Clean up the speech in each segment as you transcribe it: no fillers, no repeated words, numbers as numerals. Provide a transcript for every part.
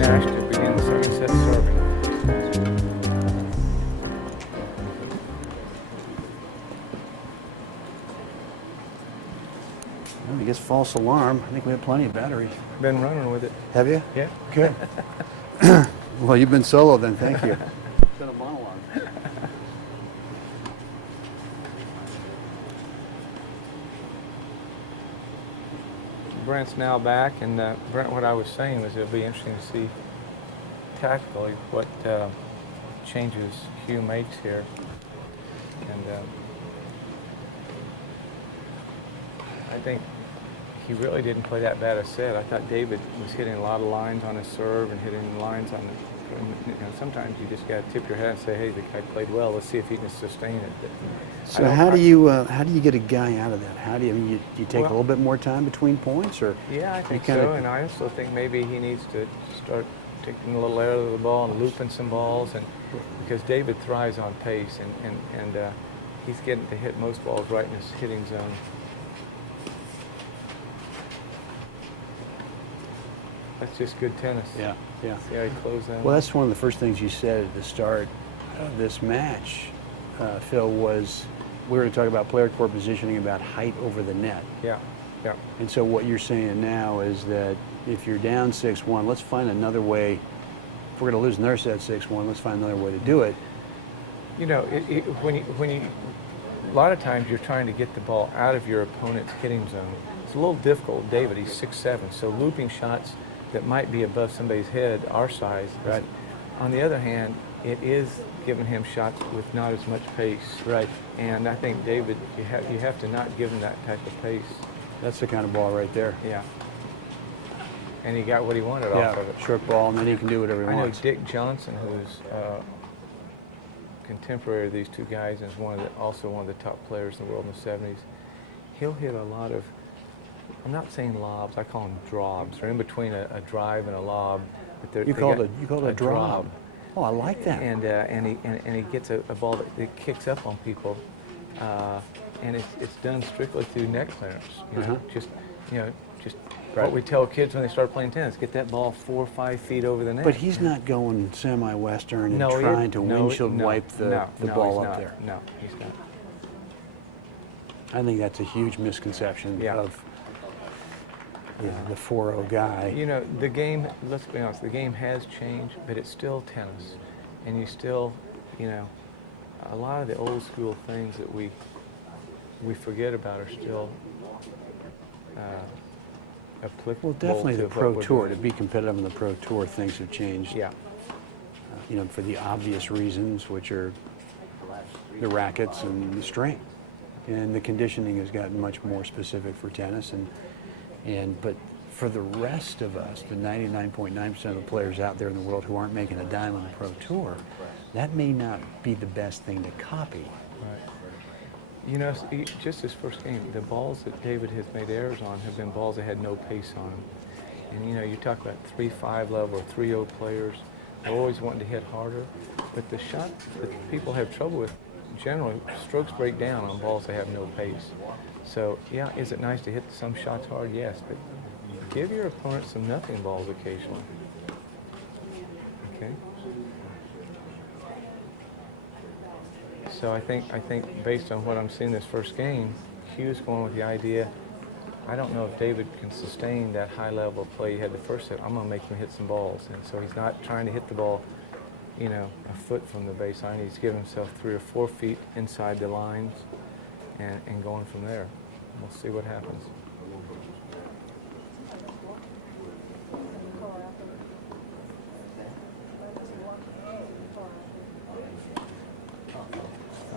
Nash to begin the second set serving. Well, I guess false alarm. I think we have plenty of batteries. Been running with it. Have you? Yeah. Good. Well, you've been solo then. Thank you. It's been a monologue. Brent's now back, and Brent, what I was saying was it'll be interesting to see tactically what changes Hugh makes here. And I think he really didn't play that bad a set. I thought David was hitting a lot of lines on his serve and hitting lines on the. Sometimes you just got to tip your hat and say, "Hey, the guy played well. Let's see if he can sustain it." But so how do you get a guy out of that? How do you take a little bit more time between points, or? Yeah, I think so, and I also think maybe he needs to start taking a little air out of the ball and looping some balls, and because David thrives on pace, and he's getting to hit most balls right in his hitting zone. That's just good tennis. Yeah, yeah. See how he closed that? Well, that's one of the first things you said at the start of this match, Phil, was we were going to talk about player court positioning, about height over the net. Yeah, yeah. And so what you're saying now is that if you're down 6-1, let's find another way. If we're going to lose another set 6-1, let's find another way to do it. You know, when you, a lot of times you're trying to get the ball out of your opponent's hitting zone. It's a little difficult with David. He's 6'7", so looping shots that might be above somebody's head, our size. Right. On the other hand, it is giving him shots with not as much pace. Right. And I think David, you have to not give him that type of pace. That's the kind of ball right there. Yeah. And he got what he wanted off of it. Short ball, and then he can do whatever he I know wants. Dick Johnson, who's contemporary of these two guys, and is also one of the top players in the world in the 70s. He'll hit a lot of, I'm not saying lobs, I call them drobs. They're in between a drive and a lob. But You call it a drob. Oh, I like that. And he gets a ball that kicks up on people, and it's done strictly through neck clearance. Just what we tell kids when they start playing tennis: get that ball 4 or 5 feet over the net. But he's not going semi-western and trying to windshield wipe the ball up there. No, he's not. I think that's a huge misconception of the 4-0 guy. You know, the game, let's be honest, the game has changed, but it's still tennis. And you still, you know, a lot of the old school things that we forget about are still applicable. Well, definitely to the Pro Tour. doing. To be competitive in the Pro Tour, things have changed. Yeah. You know, for the obvious reasons, which are the rackets and the strength. And the conditioning has gotten much more specific for tennis. But for the rest of us, the 99.9% of the players out there in the world who aren't making a dime on the Pro Tour, that may not be the best thing to copy. Right. You know, just his first game, the balls that David has made errors on have been balls that had no pace on them. And you know, you talk about 3-5 level or 3-0 players, they're always wanting to hit harder. But the shot that people have trouble with, generally, strokes break down on balls that have no pace. So, yeah, is it nice to hit some shots hard? Yes, but give your opponent some nothing balls occasionally. Okay? So I think based on what I'm seeing this first game, Hugh's going with the idea, I don't know if David can sustain that high level of play he had the first set. I'm going to make him hit some balls. And so he's not trying to hit the ball, you know, a foot from the baseline. He's giving himself 3 or 4 feet inside the lines and going from there. We'll see what happens.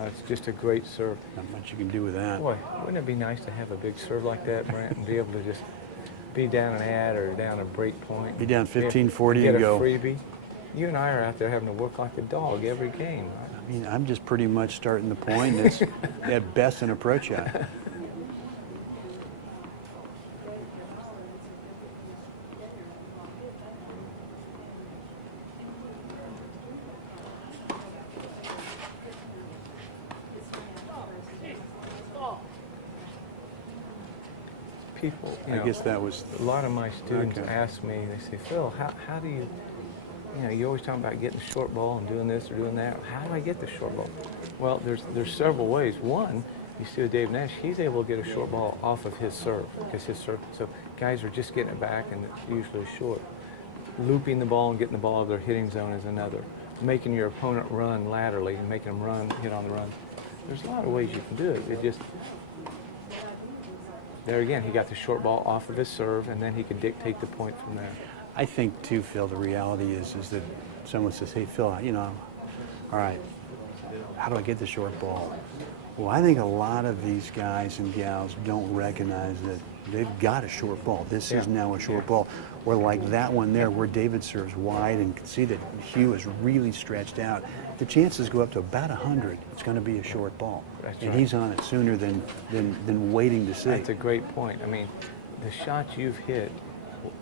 It's just a great serve. Not much you can do with that. Boy, wouldn't it be nice to have a big serve like that, Brent, and be able to just be down an ad or down a break point? Be down 15-40 and go. Get a freebie. You and I are out there having to work like a dog every game. I mean, I'm just pretty much starting the point. It's at best an approach shot. People, I guess that was a lot of my students ask me, they say, Phil, how do you you know, you always talk about getting the short ball and doing this or doing that. How do I get the short ball? Well, there's several ways. One, you see with Dave Nash, he's able to get a short ball off of his serve, because his serve, so guys are just getting it back and it's usually short. Looping the ball and getting the ball out of their hitting zone is another. Making your opponent run laterally and making them run, hit on the run. There's a lot of ways you can do it. It just, there again, he got the short ball off of his serve, and then he could dictate the point from there. I think too, Phil, the reality is that someone says, hey, Phil, you know, all right, how do I get the short ball? Well, I think a lot of these guys and gals don't recognize that they've got a short ball. This is now a short ball. Or like that one there where David serves wide and can see that Hugh is really stretched out. The chances go up to about 100. It's going to be a short ball. That's and right. he's on it sooner than waiting to see. That's a great point. I mean, the shots you've hit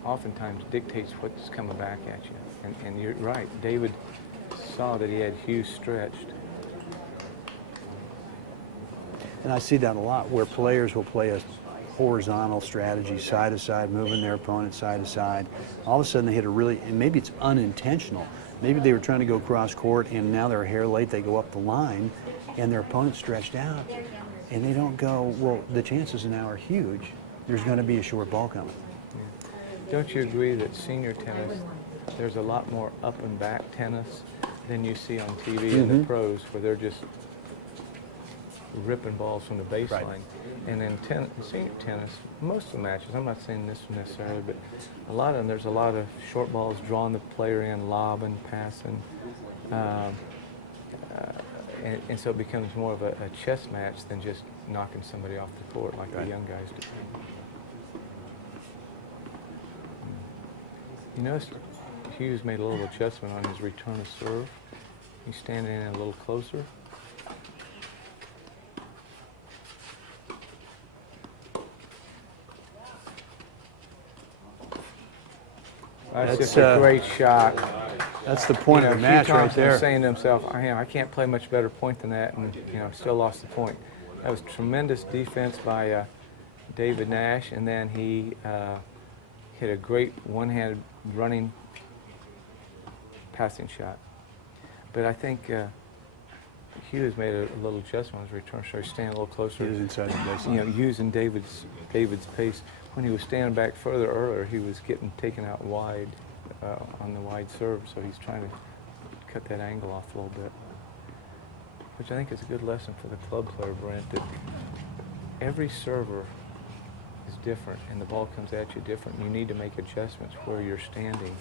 oftentimes dictates what's coming back at you. And you're right. David saw that he had Hugh stretched. And I see that a lot where players will play a horizontal strategy, side to side, moving their opponent side to side. All of a sudden they hit a really, and maybe it's unintentional. Maybe they were trying to go cross court and now they're a hair late, they go up the line and their opponent's stretched out and they don't go, well, the chances now are huge. There's going to be a short ball coming. Yeah. Don't you agree that senior tennis, there's a lot more up and back tennis than you see on TV in the pros, where they're just ripping balls from the baseline. Right. And in senior tennis, most of the matches, I'm not saying this necessarily, but a lot of them, there's a lot of short balls drawing the player in, lobbing, passing. And so it becomes more of a chess match than just knocking somebody off the court like the young guys do. You notice Hughes made a little adjustment on his return of serve. He's standing in a little closer. That's just a great shot. That's the point of the match Hugh right Thompson there. was saying to himself, I can't play much better point than that, and still lost the point. That was tremendous defense by David Nash, and then he hit a great one-handed running passing shot. But I think Hughes made a little adjustment on his return, so he's standing a little closer. He was inside the baseline. Using David's pace. When he was standing back further earlier, he was getting taken out wide on the wide serve, so he's trying to cut that angle off a little bit. Which I think is a good lesson for the club player, Brent, that every server is different and the ball comes at you different. You need to make adjustments where you're standing.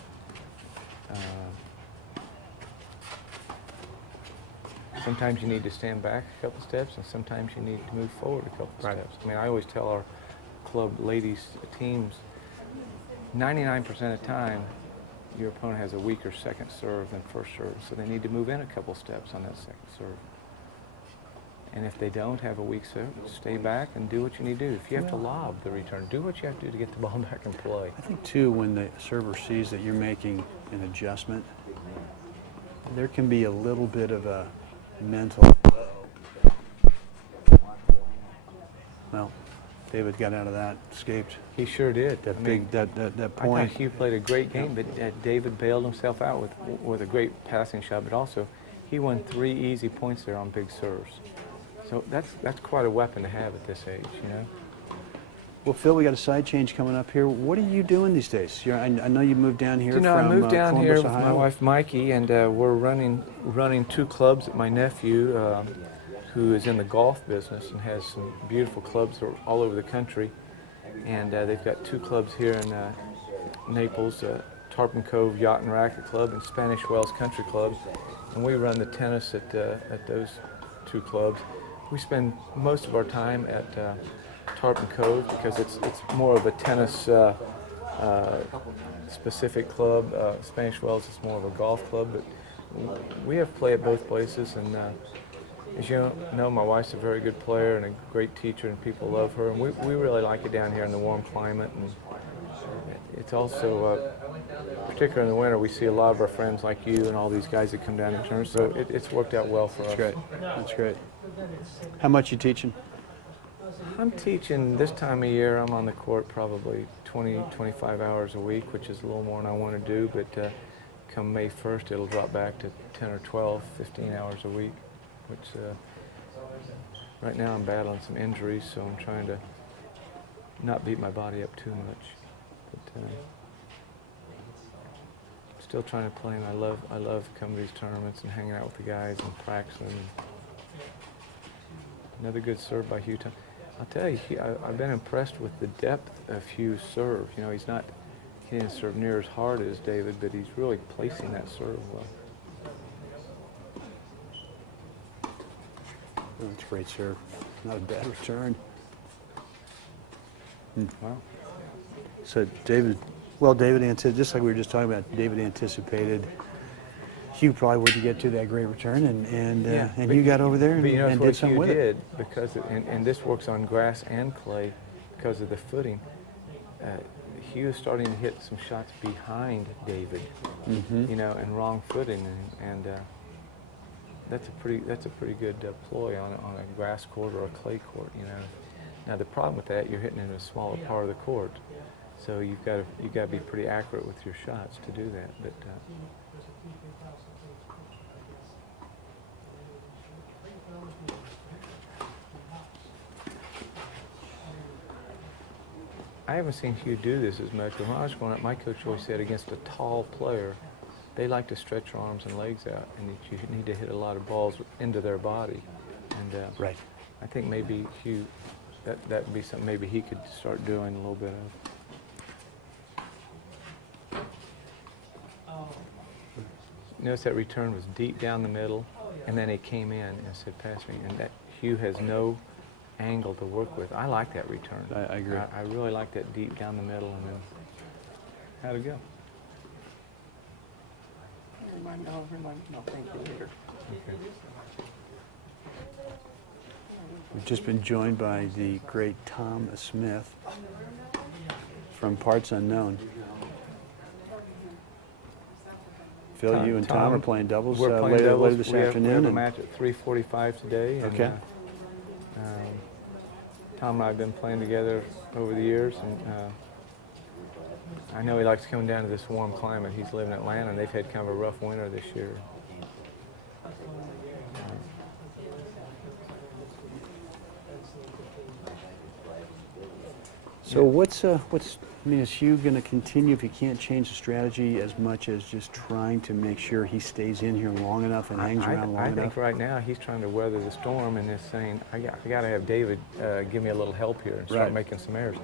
Sometimes you need to stand back a couple steps, and sometimes you need to move forward a couple steps. I mean, I always tell our club ladies teams, 99% of the time, your opponent has a weaker second serve than first serve, so they need to move in a couple steps on that second serve. And if they don't have a weak serve, stay back and do what you need to do. If you have to lob the return, do what you have to do to get the ball back and play. I think, too, when the server sees that you're making an adjustment, there can be a little bit of a mental, well, David got out of that, escaped. He sure did. That that I point. thought Hugh played a great game, but David bailed himself out with a great passing shot, but also he won 3 easy points there on big serves. So that's quite a weapon to have at this age, Well, Phil, we got a side change coming up here. What are you doing these days? I know you moved down here from I moved down Columbus, here with Ohio. my wife, Myke, and we're running 2 clubs at my nephew, who is in the golf business and has some beautiful clubs all over the country. And they've got 2 clubs here in Naples, Tarpon Cove Yacht and Racket Club and Spanish Wells Country Club. And we run the tennis at those 2 clubs. We spend most of our time at Tarpon Cove because it's more of a tennis specific club. Spanish Wells is more of a golf club, but we have play at both places. And as you know, my wife's a very good player and a great teacher, and people love her. And we really like it down here in the warm climate. And it's also, particularly in the winter, we see a lot of our friends like you and all these guys that come down and turn. So it's worked out well for us. That's great. That's great. How much you teaching? I'm teaching this time of year. I'm on the court probably 20, 25 hours a week, which is a little more than I want to do, but come May 1st, it'll drop back to 10 or 12, 15 hours a week, which right now I'm battling some injuries, so I'm trying to not beat my body up too much. But still trying to play, and I love coming to these tournaments and hanging out with the guys and practicing. Another good serve by Hugh. I'll tell you, I've been impressed with the depth of Hugh's serve. You know, he didn't serve near as hard as David, but he's really placing that serve well. Oh, that's a great serve. Not a bad return. Wow. So David, just like we were just talking about, David anticipated Hugh probably wouldn't get to that great return, and you got over there and, did something with it. Because and this works on grass and clay because of the footing. Hugh is starting to hit some shots behind David, you know, and wrong footing, and that's a pretty good ploy on a grass court or a clay court, you know. Now the problem with that, you're hitting in a smaller part of the court, so you've got to be pretty accurate with your shots to do that. But I haven't seen Hugh do this as much, but when I was growing up, my coach always said against a tall player, they like to stretch your arms and legs out, and you need to hit a lot of balls into their body. And right. I think maybe Hugh, that would be something maybe he could start doing a little bit of. Notice that return was deep down the middle, and then it came in and said, pass me, and that Hugh has no angle to work with. I like that return. I agree. I really like that deep down the middle, and then how'd it go? No, thank you later. Okay. We've just been joined by the great Tom Smith from Parts Unknown. Phil, you and Tom are playing doubles later this afternoon. We have a match at 3:45 today. And, okay. Tom and I have been playing together over the years, and I know he likes coming down to this warm climate. He's living in Atlanta, and they've had kind of a rough winter this year. So is Hugh going to continue, if he can't change the strategy as much as just trying to make sure he stays in here long enough and hangs around long enough? I think right now he's trying to weather the storm and is saying, I got to have David give me a little help here and start making some errors,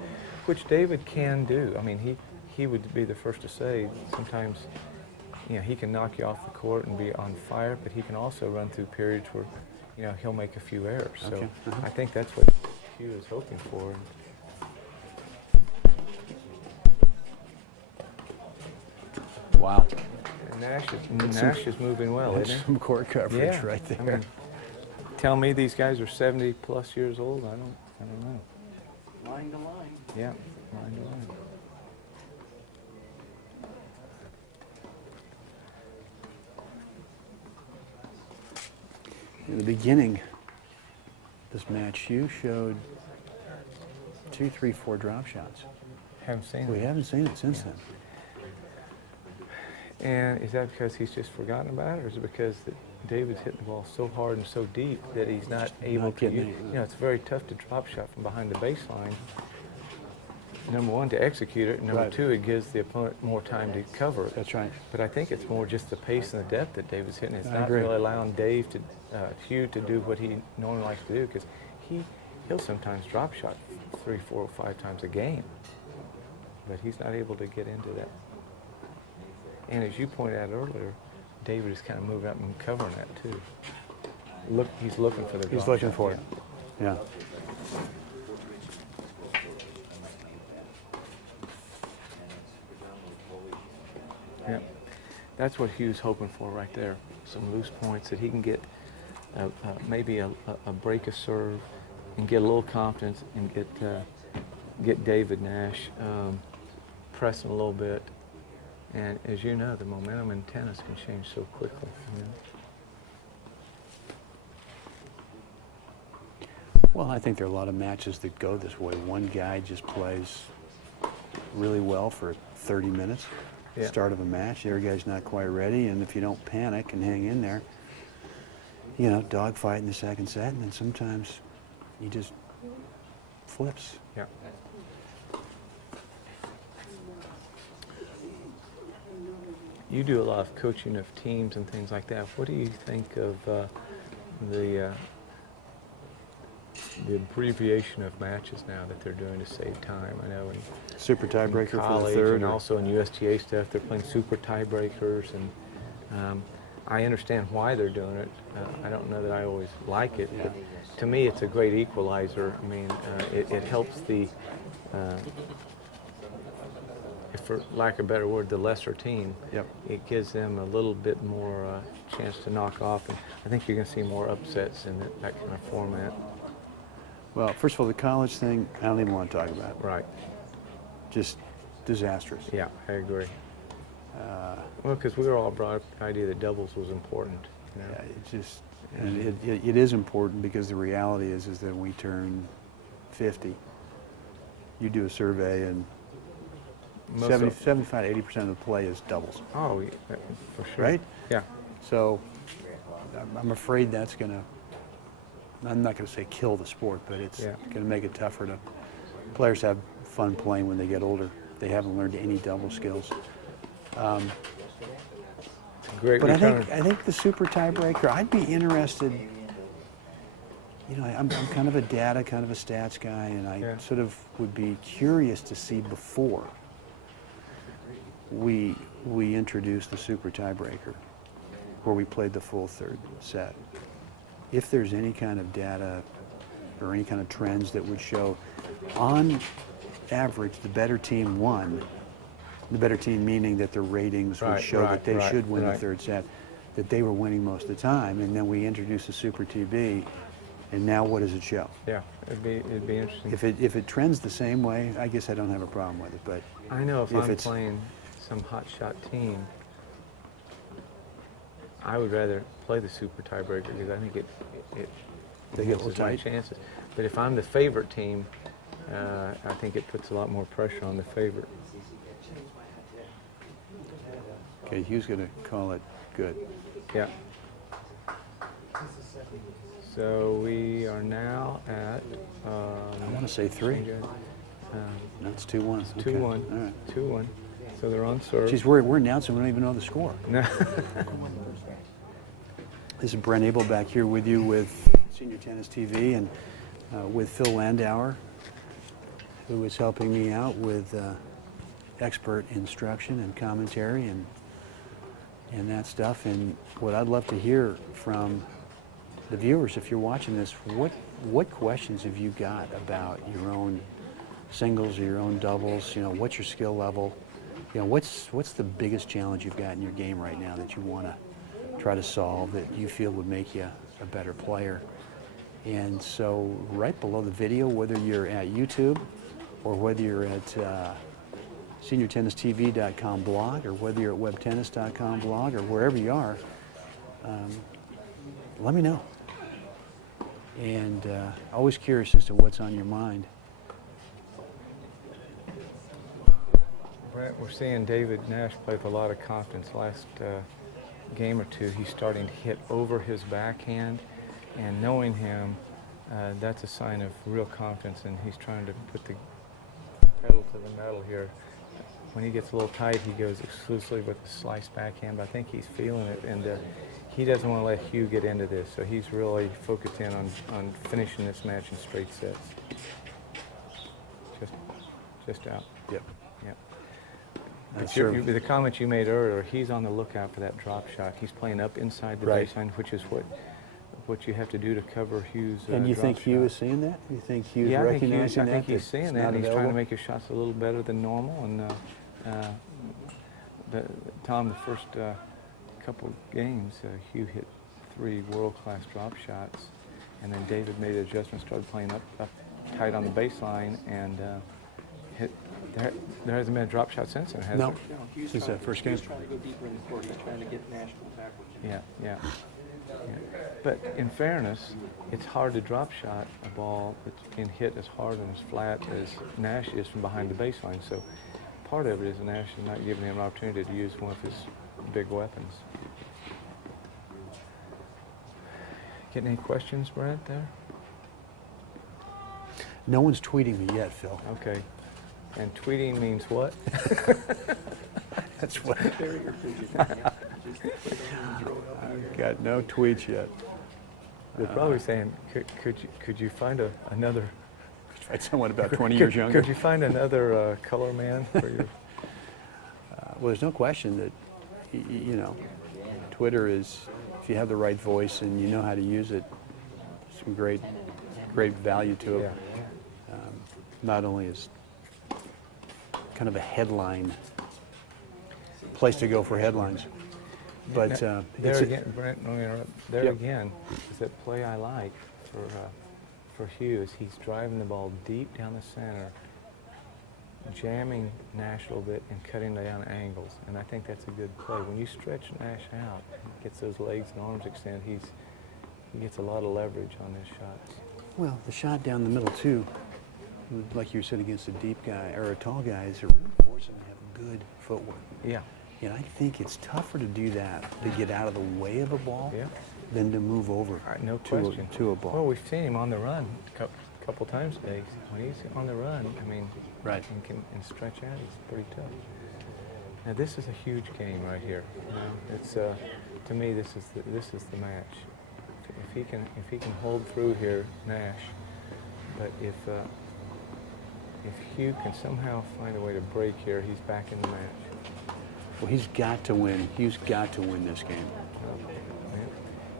which David can do. I mean, he would be the first to say sometimes, you know, he can knock you off the court and be on fire, but he can also run through periods where, you know, he'll make a few errors. So I think that's what Hugh is hoping for. Wow. And Nash is moving well, That's isn't he? some court coverage right there. I mean, tell me these guys are 70+ years old. I don't know. Line to line. Yeah, line to line. In the beginning of this match, Hugh showed 2, 3, 4 drop shots. Haven't seen it. We haven't seen it since then. And is that because he's just forgotten about it, or is it because David's hitting the ball so hard and so deep that he's not able to use it? You know, it's very tough to drop shot from behind the baseline. Number one, to execute it. Number two, it gives the opponent more time to cover it. That's right. But I think it's more just the pace and the depth that David's hitting. It's not agree. really allowing Hugh to do what he normally likes to do, because he'll sometimes drop shot 3, 4, or 5 times a game. But he's not able to get into that. And as you pointed out earlier, David is kind of moving up and covering that too. He's looking for the drop He's looking shot, for it. Yeah. Yeah. That's what Hugh's hoping for right there. Some loose points that he can get maybe a break of serve and get a little confidence and get David Nash pressing a little bit. And as you know, the momentum in tennis can change so quickly. You know? Well, I think there are a lot of matches that go this way. One guy just plays really well for 30 minutes, Yeah. start of a match. The other guy's not quite ready, and if you don't panic and hang in there, you know, dogfight in the second set, and then sometimes he just flips. Yeah. You do a lot of coaching of teams and things like that. What do you think of the abbreviation of matches now that they're doing to save time? I know in Super tiebreaker for the college third. and or- also in USTA stuff, they're playing super tiebreakers, and I understand why they're doing it. I don't know that I always like it, but to me it's a great equalizer. I mean, it helps the, if for lack of a better word, the lesser team. Yep. It gives them a little bit more chance to knock off, and I think you're going to see more upsets in that kind of format. Well, first of all, the college thing, I don't even want to talk about. Right. Just disastrous. Yeah, I agree. Well, because we were all brought up with the idea that doubles was important. You know? Yeah, it just, and it is important because the reality is that we turn 50. You do a survey and Most 75 to 80% of the play is doubles, Oh, yeah, for sure. right? Yeah. So I'm afraid that's going to, I'm not going to say kill the sport, but it's Yeah. going to make it tougher to, players have fun playing when they get older. They haven't learned any double skills. It's a great But return. I think the super tiebreaker, I'd be interested, you know, I'm kind of a data, kind of a stats guy, and I Yeah. sort of would be curious to see before we introduced the super tiebreaker, where we played the full third set. If there's any kind of data or any kind of trends that would show, on average, the better team won. The better team meaning that the ratings would Right, show right, that they right, should win the right. third set, that they were winning most of the time, and then we introduced the Super TB, and now what does it show? Yeah, it'd be interesting. If it trends the same way, I guess I don't have a problem with it, but I know if if I'm it's- playing some hot shot team, I would rather play the super tiebreaker because I think it They get a little enhances my tight. chances. But if I'm the favorite team, I think it puts a lot more pressure on the favorite. okay, Hugh's going to call it good. Yeah. So we are now at. I want to say 3. That's 2-1. Okay. 2-1. All right. 2-1. So they're on serve. Geez, we're announcing, we don't even know the score. No. This is Brent Abel back here with you with Senior Tennis TV and with Phil Landauer, who is helping me out with expert instruction and commentary and that stuff. And what I'd love to hear from the viewers, if you're watching this, what questions have you got about your own singles or your own doubles? You know, what's your skill level? You know, what's the biggest challenge you've got in your game right now that you want to try to solve that you feel would make you a better player? And so right below the video, whether you're at YouTube or whether you're at seniortennistv.com blog or whether you're at webtennis.com blog or wherever you are, let me know. And always curious as to what's on your mind. Brent, we're seeing David Nash play with a lot of confidence. Last game or two, he's starting to hit over his backhand, and knowing him, that's a sign of real confidence, and he's trying to put the pedal to the metal here. When he gets a little tight, he goes exclusively with the slice backhand, but I think he's feeling it, and he doesn't want to let Hugh get into this, so he's really focused in on finishing this match in straight sets. Just out. Yep. Yep. That's But true. the comment you made earlier, he's on the lookout for that drop shot. He's playing up inside the Right. baseline, which is what you have to do to cover Hugh's And you drop think Hugh shot. is seeing that? You think Hugh's Yeah, recognizing I that? think he's that seeing it's that, not and he's trying to available? make his shots a little better than normal. And Tom, the first couple games, Hugh hit 3 world-class drop shots, and then David made an adjustment, started playing up tight on the baseline, and hit. There hasn't been a drop shot since then, has No. there? No, Hugh's Since trying- that first game. Hugh's trying to go deeper in the court. He's trying to get Nash to go backwards. Yeah. But in fairness, it's hard to drop shot a ball that's being hit as hard and as flat as Nash is from behind the baseline. So part of it is Nash not giving him an opportunity to use one of his big weapons. Getting any questions, Brent, there? No one's tweeting me yet, Phil. Okay. And tweeting means what? That's what. I've got no tweets yet. They're probably saying, could you find another? Find someone about 20 years younger. Could you find another color man for your? Well, there's no question that, you know, Twitter is, if you have the right voice and you know how to use it, some great value to it. Yeah. Not only is kind of a headline place to go for headlines, but There it's again, Brent, no, interrupt. There Yep. again is that play I like for Hughes. He's driving the ball deep down the center, jamming Nash a little bit and cutting down angles. And I think that's a good play. When you stretch Nash out, gets those legs and arms extended, he gets a lot of leverage on his shots. well, the shot down the middle too, like you said, against a deep guy or a tall guy, is it really forces him to have good footwork. Yeah. And I think it's tougher to do that, to get out of the way of a ball, Yeah. than to move over All right, no to question. a ball. Well, we've seen him on the run a couple times today. When he's on the run, I mean, Right. and stretch out, he's pretty tough. Now this is a huge game right here. You know, it's to me this is the match. If he can hold through here, Nash. But if Hugh can somehow find a way to break here, he's back in the match. Well, he's got to win. He's got to win this game.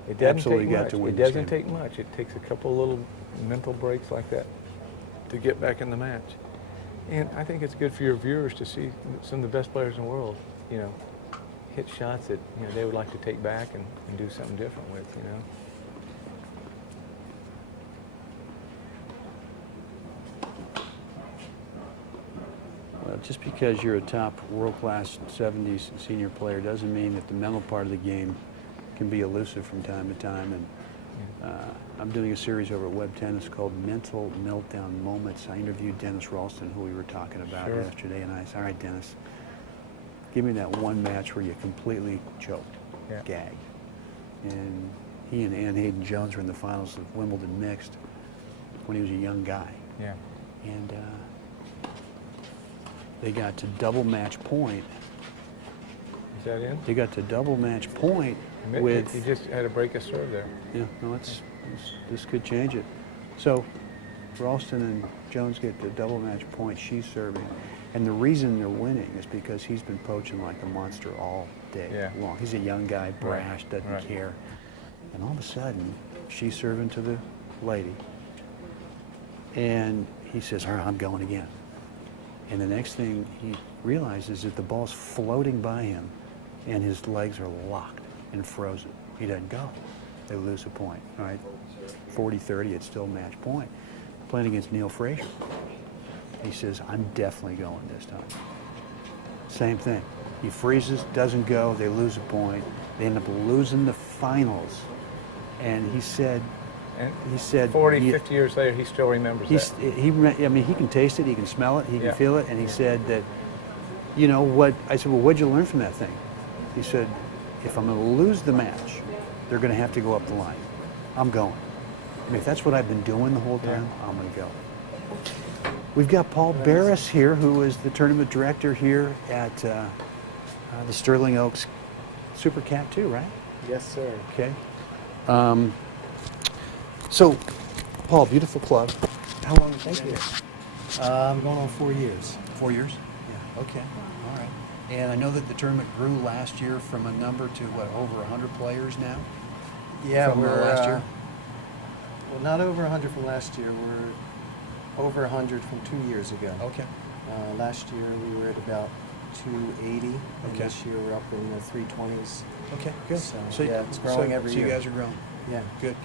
It doesn't Absolutely take got much. to win It this doesn't game. take much. It takes a couple little mental breaks like that to get back in the match. And I think it's good for your viewers to see some of the best players in the world, you know, hit shots that, you know, they would like to take back and do something different with, you know. Just because you're a top world-class 70s senior player doesn't mean that the mental part of the game can be elusive from time to time. And I'm doing a series over at Web Tennis called Mental Meltdown Moments. I interviewed Dennis Ralston, who we were talking about Sure. yesterday, and I said, all right, Dennis, give me that one match where you completely choked, Yeah. gagged. And he and Ann Hayden-Jones were in the finals of Wimbledon Mixed when he was a young guy. Yeah. And they got to double match point. Is that in? They got to double match point with. He just had to break a serve there. Yeah, no, this could change it. So Ralston and Jones get the double match point. She's serving, and the reason they're winning is because he's been poaching like a monster all day Yeah. long. He's a young guy, brash, doesn't Right. care, and all of a sudden she's serving to the lady, and he says, "All right, I'm going again." And the next thing he realizes is that the ball's floating by him and his legs are locked and frozen. He doesn't go. They lose a point, all right? 40-30, it's still match point. Playing against Neil Frazier. He says, I'm definitely going this time. Same thing. He freezes, doesn't go, they lose a point. They end up losing the finals. And he said, And 40, 50 years later, he still remembers that. I mean, he can taste it, he can smell it, he can Yeah. feel it, and he said that, you know what, I said, well, what'd you learn from that thing? He said, if I'm gonna lose the match, they're gonna have to go up the line. I'm going. I mean, if that's what I've been doing the whole time, I'm gonna go. We've got Paul Barris here, who is the tournament director here at the Sterling Oaks Super Cat 2, right? Yes, sir. Okay. So, Paul, beautiful club. How long have you Thank been you. here? I'm going on 4 years. 4 years? Yeah. Okay, all right. And I know that the tournament grew last year from a number to, what, over 100 players now? Yeah, From, we're last year? Well, not over 100 from last year. We're over 100 from 2 years ago. Okay. Last year we were at about 280, and Okay. this year we're up in the 320s. Okay, good. So, yeah, it's growing every so year. you guys are growing. Yeah. Good.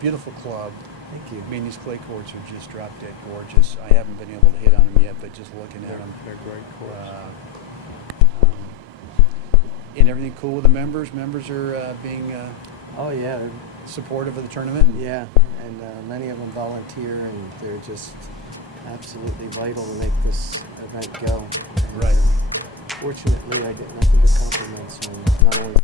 Beautiful club. Thank you. I mean, these clay courts are just drop dead gorgeous. I haven't been able to hit on them yet, but just looking at them. They're great courts. And everything cool with the members? Members are being Oh yeah, supportive of the tournament? yeah, and many of them volunteer, and they're just absolutely vital to make this event go. And, Right. Fortunately, I get nothing but compliments on not only